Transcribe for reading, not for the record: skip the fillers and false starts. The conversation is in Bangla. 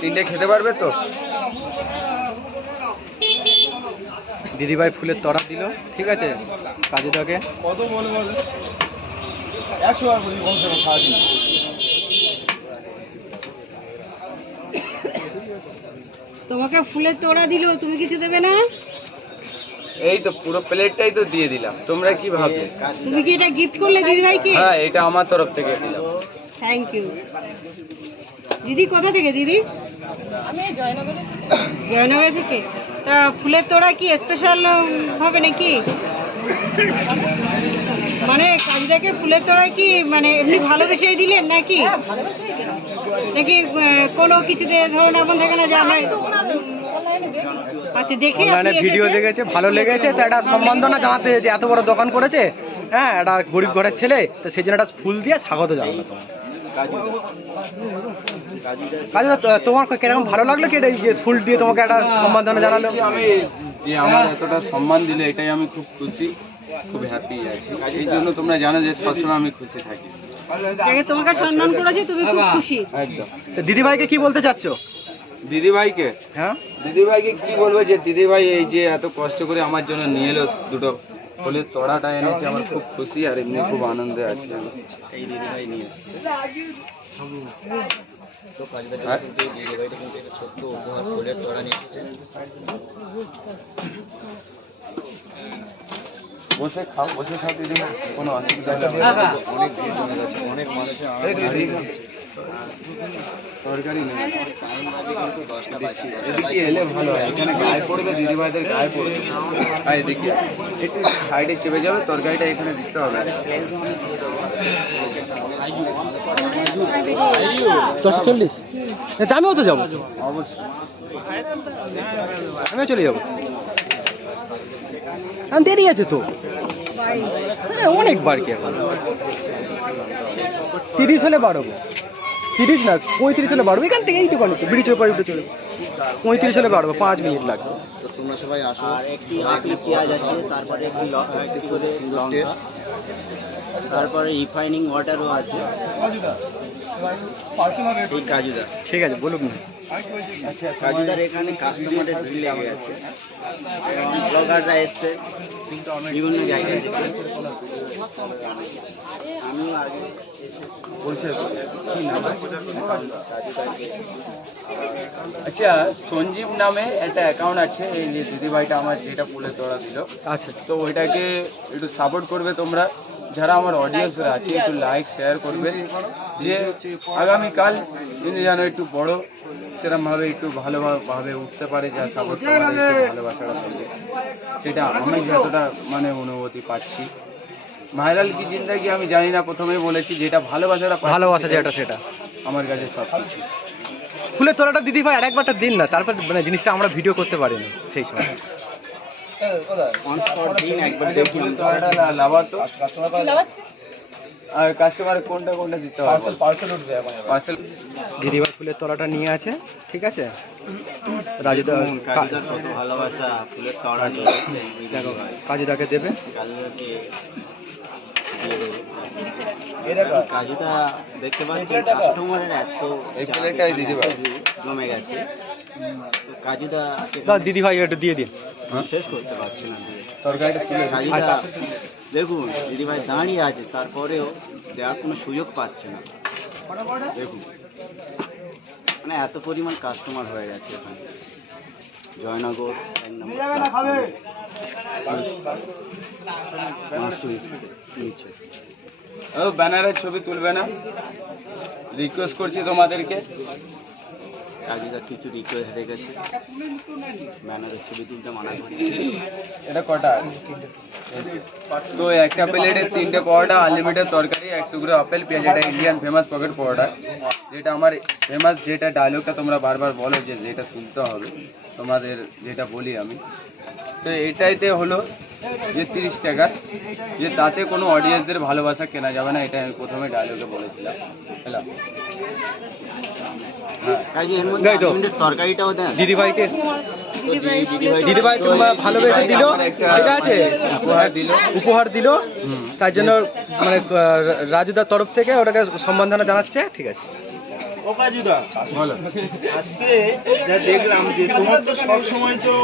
তিনটে খেতে পারবে তো? দিদিভাই ফুলের তরা দিল, ঠিক আছে কাজুদাকে। কত বলে 100 বার বলি কমসে কম সারাদিন। তোমাকে ফুলের তোড়া দিল, তুমি কিছু দেবে না? এই তো পুরো প্লেটটাই তো দিয়ে দিলাম, তোমরা কি ভাবলে? তুমি কি এটা গিফট করলে দিদিভাইকে? হ্যাঁ, এটা আমার তরফ থেকে দিলাম। Thank you. দিদি কোথা থেকে দিদি? আমি জয়নগরে। জয়নগর থেকে। তা ফুলের তোড়া কি স্পেশাল হবে নাকি? মানে কাজটাকে ফুলের তোড়া কি মানে এমনি ভালোবেসেই দিলেন নাকি? ভালোবাসাই দিলাম। নাকি কোনো কিছুতে ধরুন এমন থাকে না যে আমার আচ্ছা দেখে অনলাইনে ভিডিও দেখেছে, ভালো লেগেছে, তো একটা সম্বর্ধনা জানাতে হয়েছে, এত বড় দোকান করেছে, হ্যাঁ একটা গরিব ঘরের ছেলে, তো সেই জন্য একটা ফুল দিয়ে স্বাগত জানালো তোমার। কাজুদা তোমার কিরকম ভালো লাগলো কি এটা ফুল দিয়ে তোমাকে একটা সম্বর্ধনা জানালো? আমি যে আমার এতটা সম্মান দিলে এটাই আমি খুব খুশি, খুব হ্যাপি আছি। এই জন্য তোমরা জানো যে সবসময় আমি খুশি থাকি। তোমাকে সম্মান করেছে, তুমি খুব খুশি। একদম। তো দিদিভাইকে কি বলতে চাচ্ছ? দিদিভাইকে, হ্যাঁ দিদিভাইকে কি বলবো যে দিদিভাই এই যে এত কষ্ট করে আমার জন্য নিয়ে এলো, দুটো ফুলের তড়াটা এনেছে, আমার খুব খুশি আর এমনি খুব আনন্দে আছি আমি। এই দিদিভাই নিয়ে বসে খাও, বসে খাও দিদিভাই, কোনো অসুবিধা নেই। অনেক মানুষের তরকারি নেই, এদিকে এলে ভালো হয়, এখানে গায়ে পড়বে, দিদিভাইদের গায়ে পড়বে। হ্যাঁ এদিকে একটু সাইডে চেপে যাবে, তরকারিটা এখানে দিতে হবে। 1040? আমিও তো যাবো, অবশ্যই আমিও চলে যাবো, আমি দেরি আছে তো। হ্যাঁ অনেকবার কি এখন 30 হলে বাড়বো, 30 না 35 হলে বাড়বো, এখান থেকে এই দোকানে তো ব্রিজের পরে উঠে চলে 35 হলে বাড়বো, 5 মিনিট লাগবে। তো তোমরা সবাই আসো। আর একটি পেঁয়াজ আছে, তারপরে একটি করে লঙ্কা, তারপরে রিফাইনিং ওয়াটারও আছে। এই কাজুদা, ঠিক আছে বলুন না। কাজুদার এখানে কাস্টমারের ভিড় লেগে গেছে, এবং ব্লগাররা এসছে বিভিন্ন জায়গায় থেকে। আমিও আগে বলছে কি নাম? আচ্ছা, সঞ্জীব নামে একটা অ্যাকাউন্ট আছে, এই যে দিদিভাইটা আমার যেটা ফুলের তোড়া দিল, আচ্ছা তো ওইটাকে একটু সাপোর্ট করবে তোমরা, যারা আমার অডিয়েন্সরা আছে একটু লাইক শেয়ার করবে, যে আগামীকাল তিনি যেন একটু বড় সেরকমভাবে একটু ভালোভাবে উঠতে পারে, যা সাপোর্ট ভালোবাসাটা করবে, সেটা আমি যতটা মানে অনুভূতি পাচ্ছি। ভাইরাল কি জিন্দাগি আমি জানি না, প্রথমেই বলেছি যেটা ভালোবাসাটা ভালোবাসা যেটা সেটা আমার কাছে সব কিছু। ফুলের তোড়াটা দিদিভাই আর একবারটা দিন না, তারপর মানে জিনিসটা আমরা ভিডিও করতে পারিনি সেই সময়। আর কাস্টমার কোনটা কোনটা দিতে হবে? পার্সেল। দিদিভাই ফুলের তোড়াটা নিয়ে আছে, ঠিক আছে। রাজুদা কাজুদার কত ভালোবাসা, ফুলের তড়া দেখো কাজুদাকে দেবে, কাজুদা দেখতে পাচ্ছি কাস্টমারের এত এই প্লেটটাই দিদিভাই জমে গেছে, তো কাজুদা দিদিভাই একটু দিয়ে দিন। শেষ করতে পারছি না দিয়ে তরকারিটা তুলে কাজুদা। দেখুন দিদিভাই দাঁড়িয়ে আছে, তারপরেও দেওয়ার কোনো সুযোগ পাচ্ছে না। দেখুন মানে এত পরিমাণ কাস্টমার হয়ে গেছে এখানে। জয়নগর নিচে ও ব্যানারের ছবি তুলবে না, রিকোয়েস্ট করছি তোমাদেরকে। কাজুদা কিছু রিকোয়েস্ট রেখেছে, ব্যানারের ছবি তুলতে মানা করছি। এটা কটা? তো একটা প্লেটে 3টে পরোটা, আনলিমিটেড তরকারি, এক টুকরো আপেল, পেঁয়াজ, এটা ইন্ডিয়ান ফেমাস পকেট পরোটা, যেটা আমার ফেমাস, যেটা ডায়লগটা তোমরা বারবার বলো যে যেটা শুনতে হবে, তোমাদের যেটা বলি আমি, তো এটাইতে হলো যে 30 টাকা, যে তাতে কোনো অডিয়েন্সদের ভালোবাসা কেনা যাবে না, এটা আমি প্রথমে ডায়লগে বলেছিলাম। হ্যালো কাজু এর মধ্যে আনলিমিটেড তরকারিটাও দেন দিদিভাইকে, দিদিভাই তোমার ভালোবেসে দিল, ঠিক আছে, উপহার দিল, তাই জন্য মানে রাজুদার তরফ থেকে ওটাকে সম্বর্ধনা জানাচ্ছে, ঠিক আছে। ও কাজুদা বলো। আজকে যা দেখলাম যে তোমার তো সব সময় তো